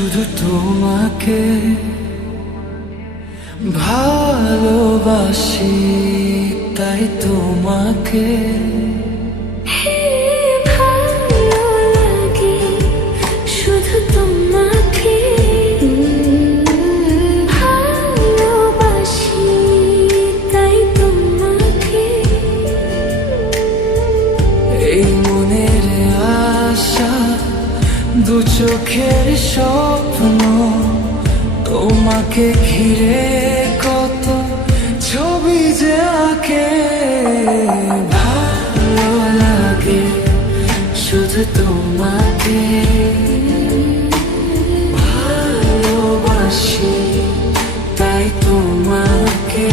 শুধু তোমাকে ভালোবাসি, তাই তোমাকে ভালো লাগে শুধু তোমাকে ভালোবাসি, তাই তোমাকে এই মনের আশা দু চোখের স্বপ্ন তোমাকে ঘিরে কত ছবি যে আঁকে। ভালো লাগে শুধু তোমাকে ভালোবাসি, তাই তোমাকে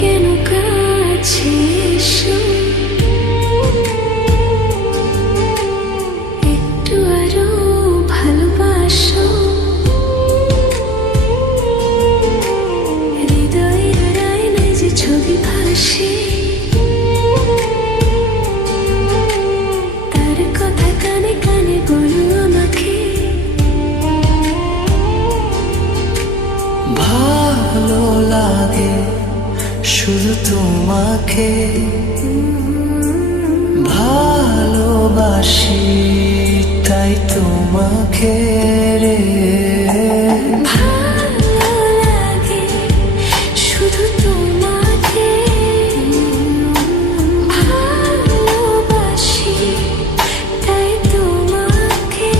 কেন কাছে এসো, একটু আরো ভালোবাসো, হৃদয়ের আয়নায় যে ছবি ভাসে তার কথা কানে কানে বলো আমাকে। ভালো লাগে শুধু তোমাকে ভালোবাসি, তাই তোমাকে রে। ভালো লাগে শুধু তোমাকে ভালোবাসি, তাই তোমাকে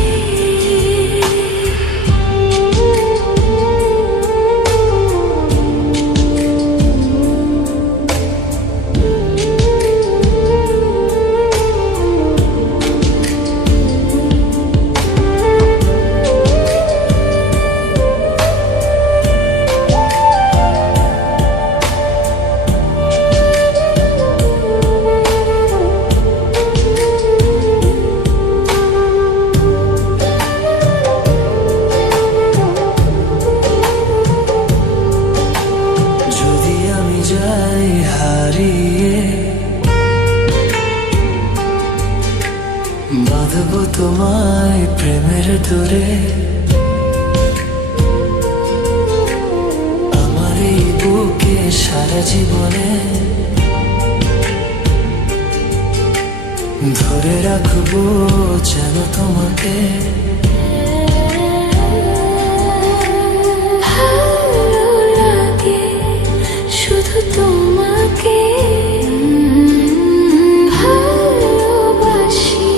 যাই হারিয়ে বাঁধবো তোমায় প্রেমের দূরে, আমার এই বুকে সারা জীবনে ধরে রাখবো যেন তোমাকে। তোমাকে ভালোবাসি,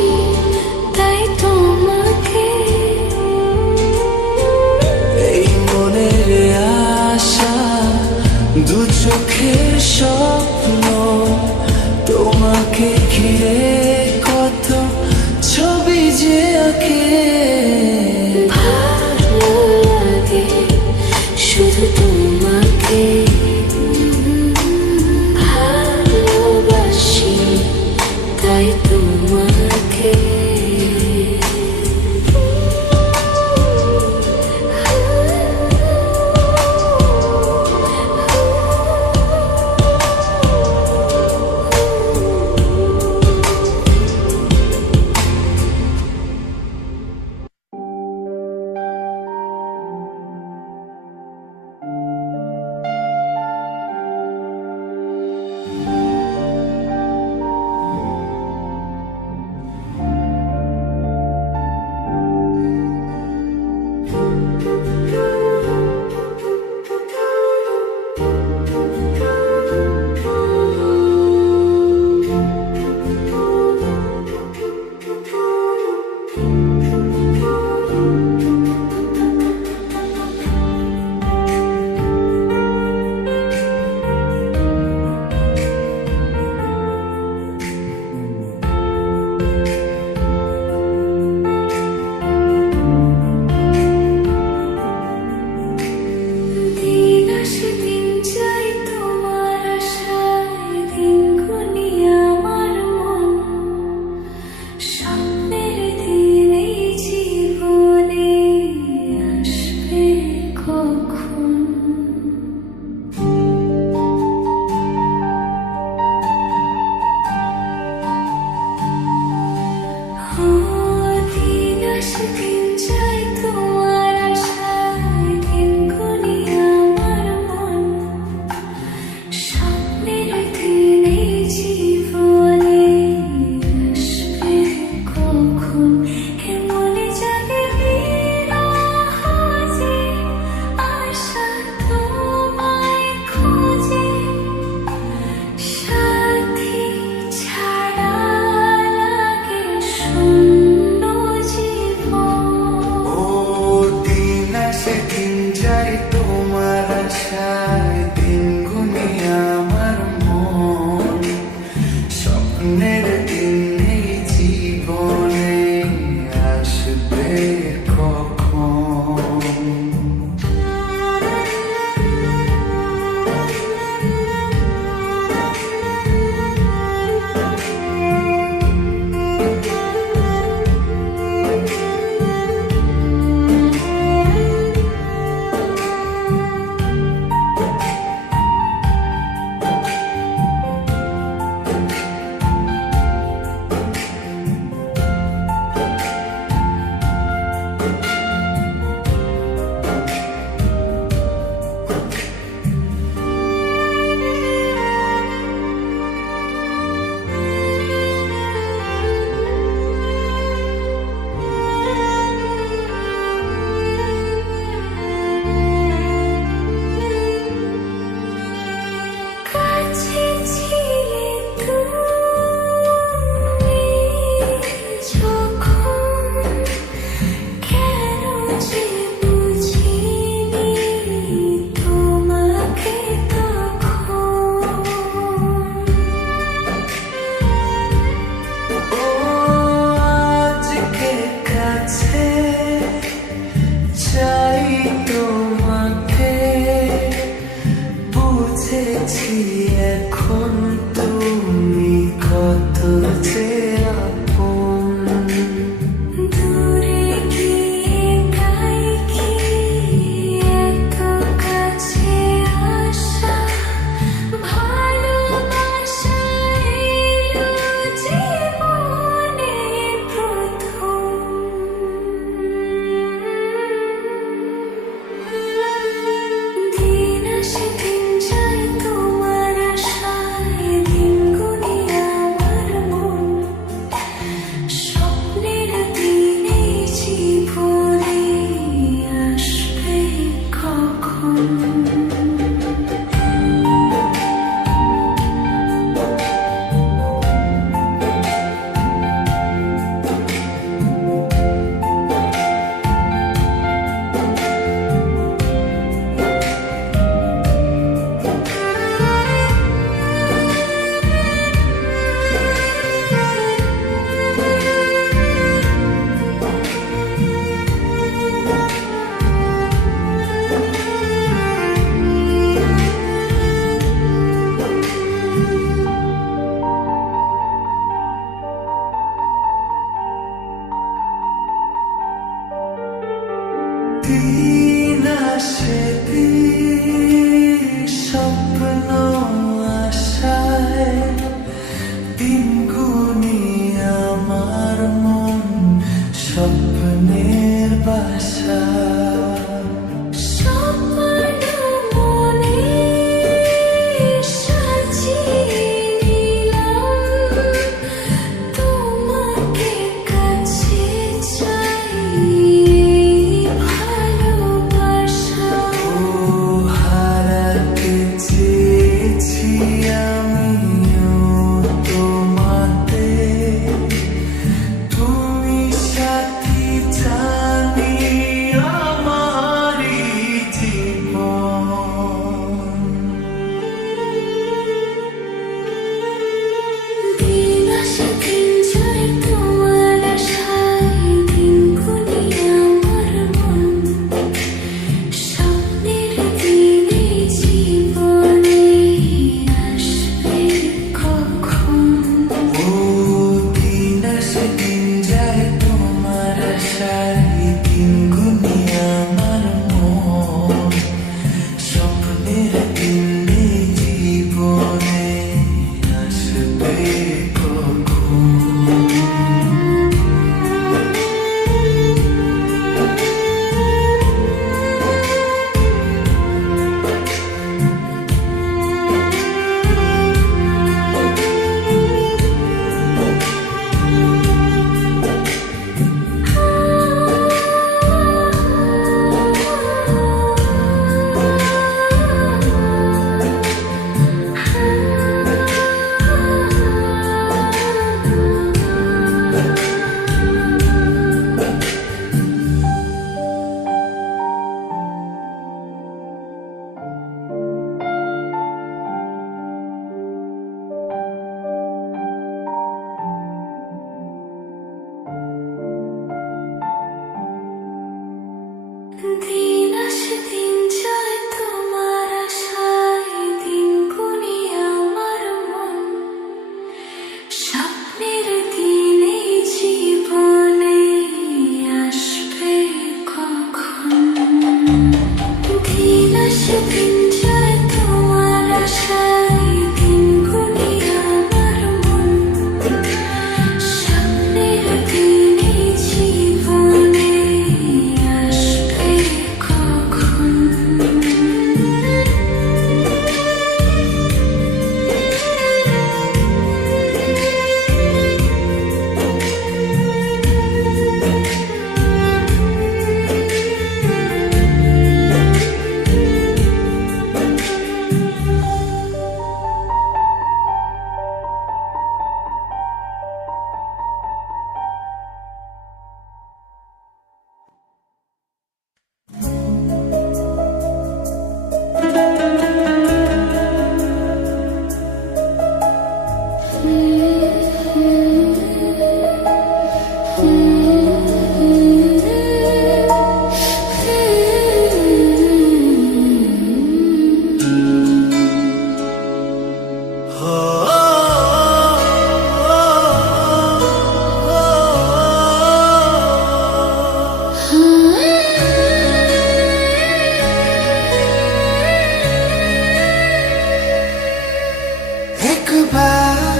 তাই তোমাকে এই মনের আশা দু চোখের স্বপ্ন তোমাকে ঘিরে কত ছবি যে আঁকে। ভালো লাগে শুধু তোমাকে ভালোবাসি, তাই তোমাকে কখন দিন আসে দিন যায় তোমার আশায় দিন গুনি আমার মন স্বপ্নের দিন এই জীবনে আসবে কখন এমনি জাগে বিরহে আশা তোমায় খোঁজে সাথী ছাড়া লাগে শূন্য জীবন ও দিন আসে দিন যায় তোমার আশায় দিন গুনি আমার মন স্বপ্নের দিন এই জীবনে আসবে কখন কাছে ছিলে তুমি যখন কেন যে বুঝিনি তোমাকে তখন ও আজকে কাছে চাই তোমাকে বুঝেছি এখন তুমি কত যে আপন দূরে গিয়ে গাই কি এত কাছে আসা ভালোবাসা এলো জীবনে প্রথম দিন আসে দিন যায় তোমার আশায় দিন গুনি আমার মন স্বপ্নের দিন এই জীবনে আসবে কখন সেদিন যায় তোমার আশায় দিনগুলি আমার মন স্বপ্নের দিনে জীবনে আসবে কখন একবার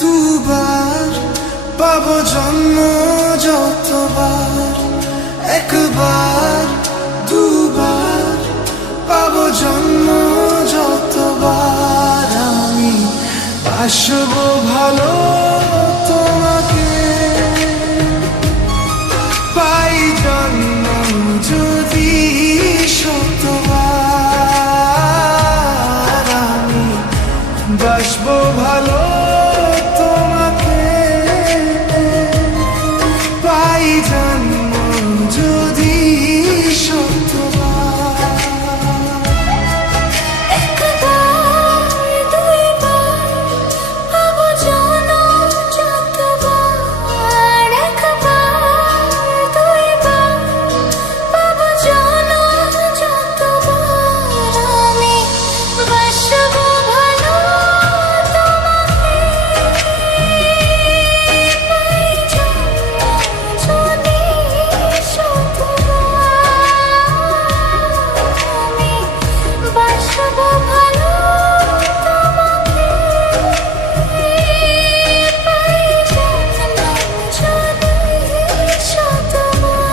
দুবার পাবো জন্ম যতবার একবার দুবার পাবো জন্ম যতবার আমি বাসবো ভালো তোমাকে পাই জন্ম যদি শতবার আমি বাসবো ভালো তোমাকে পাই জন্ম যদি শতবার একবার দুইবার পাবো জনম যতবার একবার দুইবার পাবো জনম যতবার আমি বাসবো ভালো তোমাকে পাই জন্ম যদি শতবার আমি বাসবো ভালো তোমাকে পাই জন্ম যদি শতবার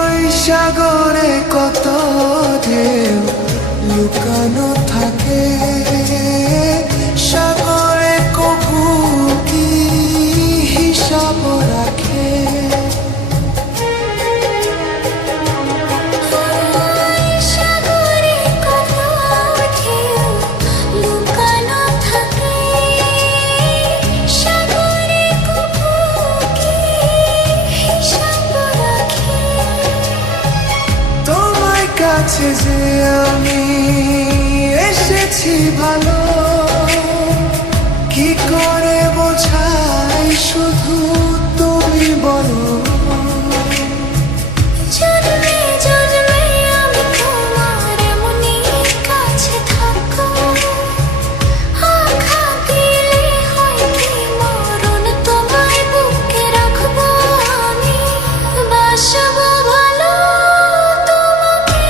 ওই সাগরে কত ঢেউ লুকানো থাকে সাগরে কবু কি হিসাব রাখে সাগরে কত ঢেউ লুকানো থাকে সাগরে কবু কি হিসাব রাখে তোমার কাছে যে আমি এসেছি ভালো কি করে বোঝাই শুধু তুমি বলো জন্মে জন্মে আমি তোমার এমনি কাছে থাকো আঘাত দিলে হয় কি মরণ তোমায় বুকে রাখবো আমি বাসবো ভালো তোমাকে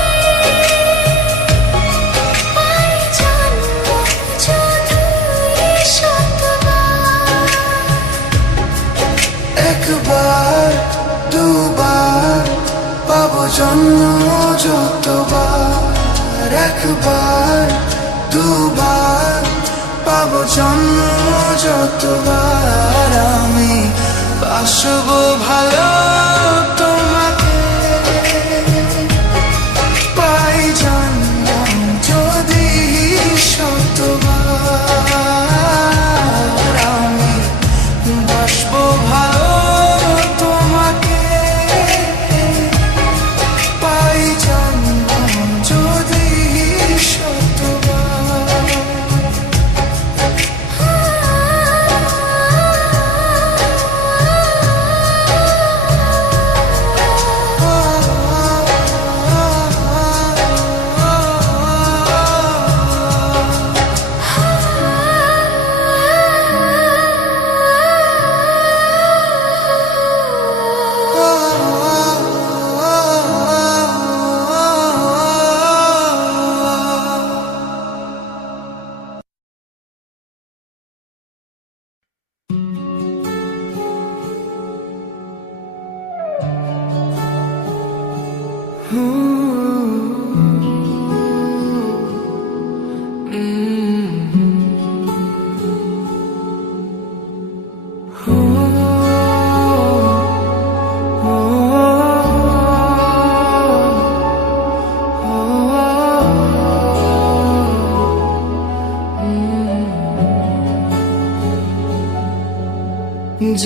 পাই জন্ম যদি শতবার একবার দুবার পাবো জন্ম যতবার একবার দুবার পাবো জন্ম যতবার আমি বাসবো ভালো তোমাকে পাই জন্ম যদি শতবার আমি বাসবো ভালো তোমাকে পাই জন্ম যদি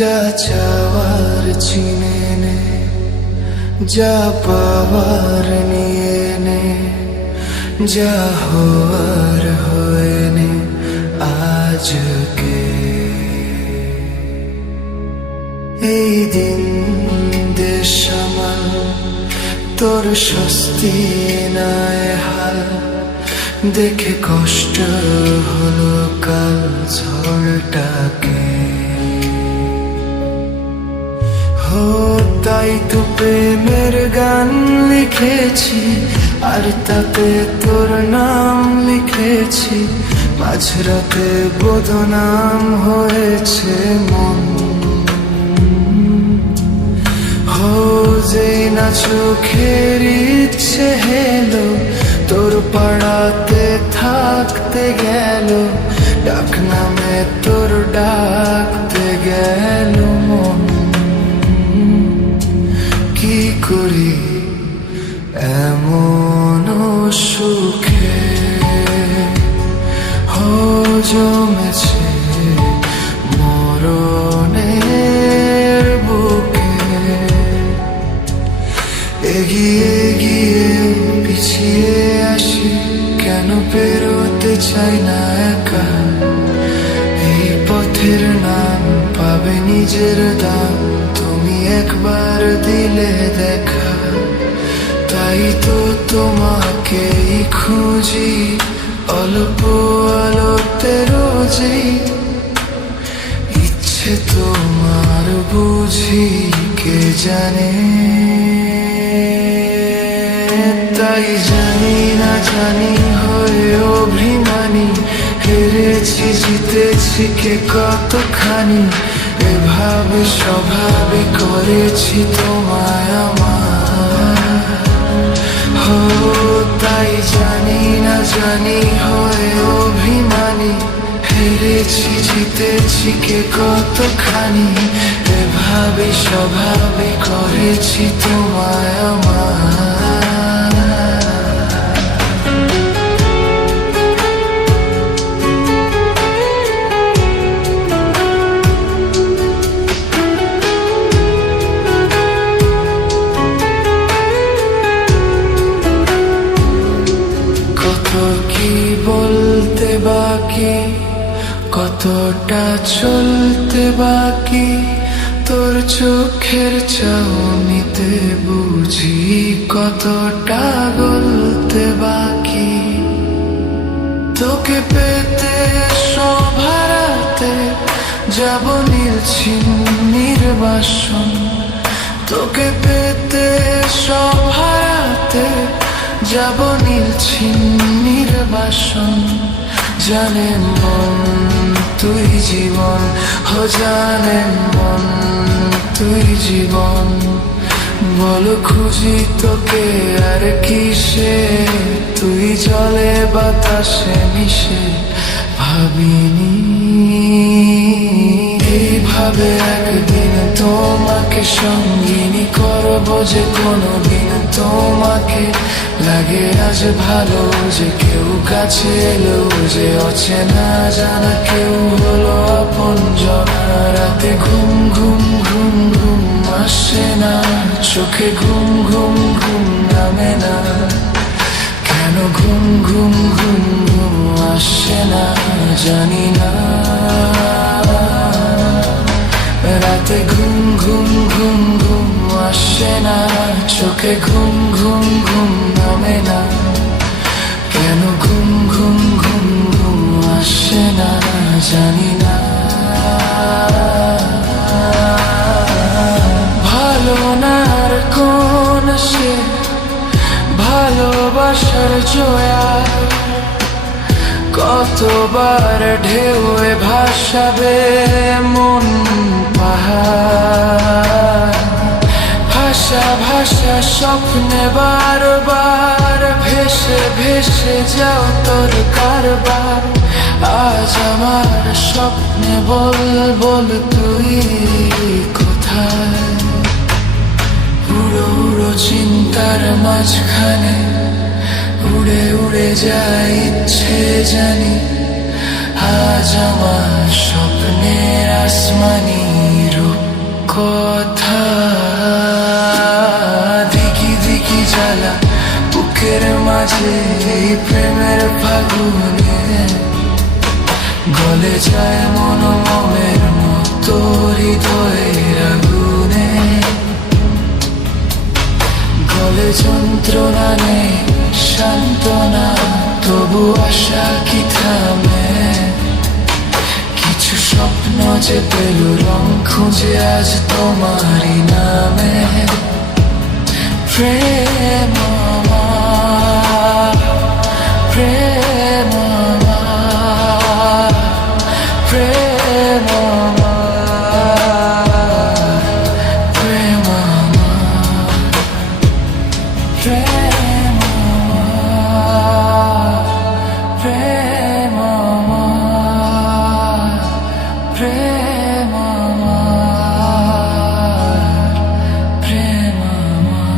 যা চাওয়ার চিনে নে, যা পাওয়ার নিয়ে নে, যা হওয়ার হয়ে নে আজকে। এই দিন দেশ আমার তোর স্বস্তি নাই হাল, দেখে কষ্ট হলো কাল ঝড়টাকে। হো তাই তো প্রেমের গান লিখেছি, আর তাতে তোর নাম লিখেছি। মাঝরাতে বদনাম হয়েছে মন, হো যেই না চোখের ইচ্ছে হেলো, তোর পাড়াতে থাকতে গেল। ডাক নামে তোর ডাকতে গেল মন। কি করি এমন সুখে হো জমেছে মরণের বুকে। এগিয়ে গিয়ে পিছিয়ে আসি, কেন পেরোতে চাই না একা। এই পথের নাম পাবে নিজের দাম, তুমি একবার দিলে দেখা। তাই তো তোমাকেই খুঁজি অল্প আলোতে রোজি। ইচ্ছে তোমার বুঝি কে জানে, তাই জানি না জানি হয়ে অভিমানী। হেরেছি জিতেছি কে কতখানি, এভাবে স্বভাবে করেছি তোমায় আমার। হো তাই জানি না জানি হয়ে অভিমানী। হেরেছি জিতেছি কে কতখানি, এভাবে স্বভাবে করেছি তোমায় আমার। কি বলতে বাকি, কতটা চলতে বাকি। তোর চোখের চাউনিতে বুঝি কতটা গলতে বাকি। তোকে পেতে সব হারাতে যাব নির্বাসন। তোকে পেতে সব হারাতে যাব নির্বাসন। জানে মন তুই জীবন, হো জানে মন তুই জীবন। বল খুঁজি তোকে আর কিসে, তুই জলে বাতাসে মিশে। ভাবিনি এইভাবে একদিন তোমাকে সঙ্গিনী করবো যে কোনোদিন তোমাকে। লাগে আজ ভালো যে কেউ কাছে এলো, যে অচেনা জানা কেউ হলো আপনজন। রাতে ঘুম ঘুম ঘুম ঘুম আসে না, চোখে ঘুম ঘুম ঘুম নামে না। কেন ঘুম ঘুম ঘুম ঘুম আসে না জানি না। রাতে ঘুম ঘুম ঘুম ঘুম আসে না, চোখে ঘুম ঘুম ঘুম নামে না। কেন ঘুম ঘুম ঘুম ঘুম আসে না জানি না। ভালো না আর কোন সে ভালোবাসার জোয়া, কতবার ঢেউয়ে ভাসাবে মন পাহাড়। ভাষা ভাষা স্বপ্নে বারবার ভেসে ভেসে যাও তোর কারবার। আজ আমার স্বপ্নে বল বল তুই কোথায়। উড়ো উড়ো চিন্তার মাঝখানে উড়ে উড়ে যায় ইচ্ছে জানি। আজ আমার স্বপ্নের আসমানি রূপ কথা দিকি দিকি জ্বালা বুকের মাঝে এই প্রেমের ফাগুনে গলে যায় মন মনের মতো হৃদয়ের আগুনে গলে যন্ত্রণা নেই সান্ত্বনা তবু আশা কি থামে কিছু স্বপ্ন যে পেল রং খুঁজে আজ তোমারই নামে প্রেম আমার, প্রেম আমার, প্রেম আমার, প্রেম আমার, প্রেম আমার, প্রেম আমার, প্রেম আমার, প্রেম আমার।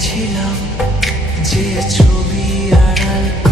ছিলাম যে ছবি আড়াল